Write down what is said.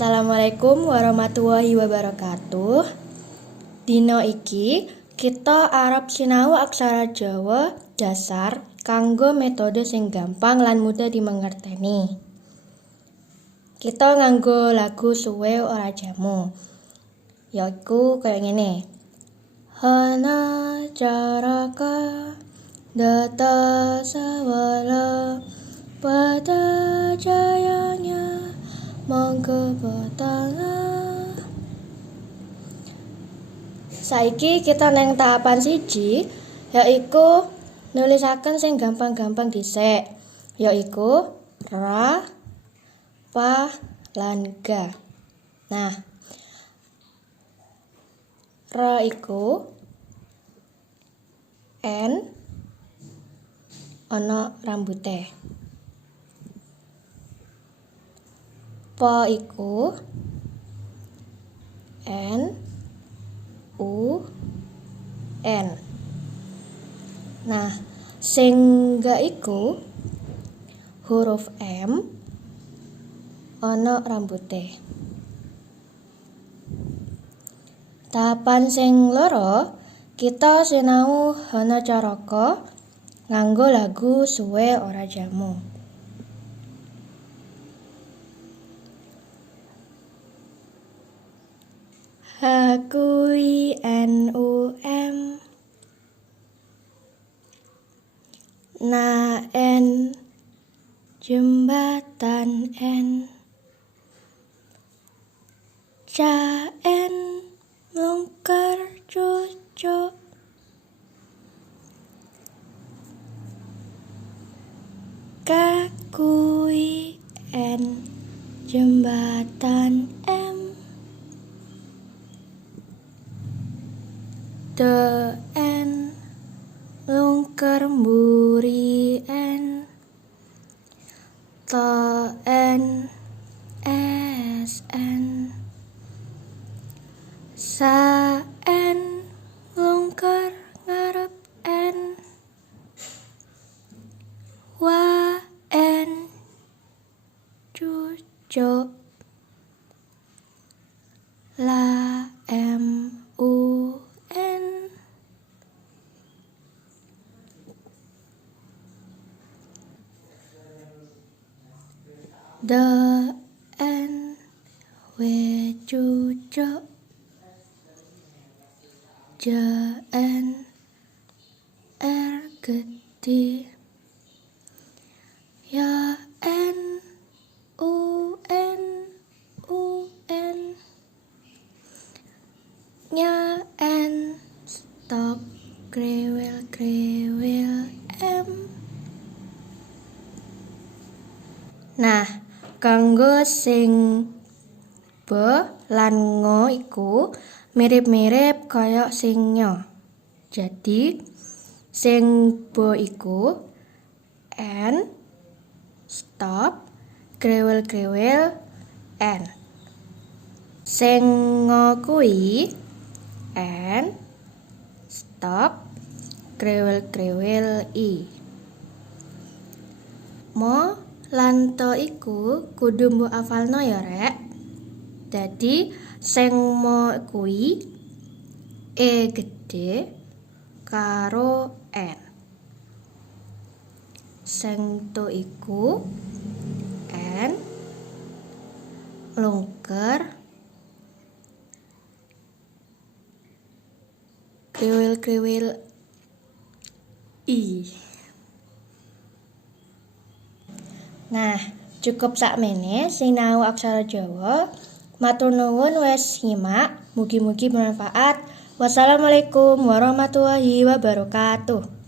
Assalamualaikum warahmatullahi wabarakatuh. Dina iki kita arep sinau aksara Jawa dasar kanggo metode sing gampang lan mudah dimengerteni. Kita nganggo lagu Suwe Ora Jamu. Yaiku kaya ngene. Hana caraka data sawala pada jayanya mangke petanga. Saiki kita neng tahapan siji, yaiku nulisaken sing gampang-gampang dhisik, yaiku ra, pa, lan ga. Nah, ra iku n ana rambute. Pa iku n u n. Nah, sing ga iku huruf m ana rambute. Tahapan sing loro, kita sinau hana caraka nganggo lagu Suwe Ora Jamu. Hakui NUM na N jembatan N ca N longkar cocok kakui N jembatan M de N longkar mburi N ta N S N sa N longkar ngarep N wa N cucuk la M U N de N we cucuk ja N R gede ya N U N nya N stop krewel M. Nah, kanggo sing be lan ngo iku mirip-mirip kaya sing nyo. Jadi sing be iku N stop krewel N. Sing ngo kuwi N stop krewel I. Mo lan to iku kudu mbok afalno ya rek. Dadi sing mo kuwi E gede karo N. Sing to iku N lungker krewel I. Nah, cukup sakmene sinau aksara Jawa. Matur nuwun wis nyimak, mugi-mugi bermanfaat. Wassalamualaikum warahmatullahi wabarakatuh.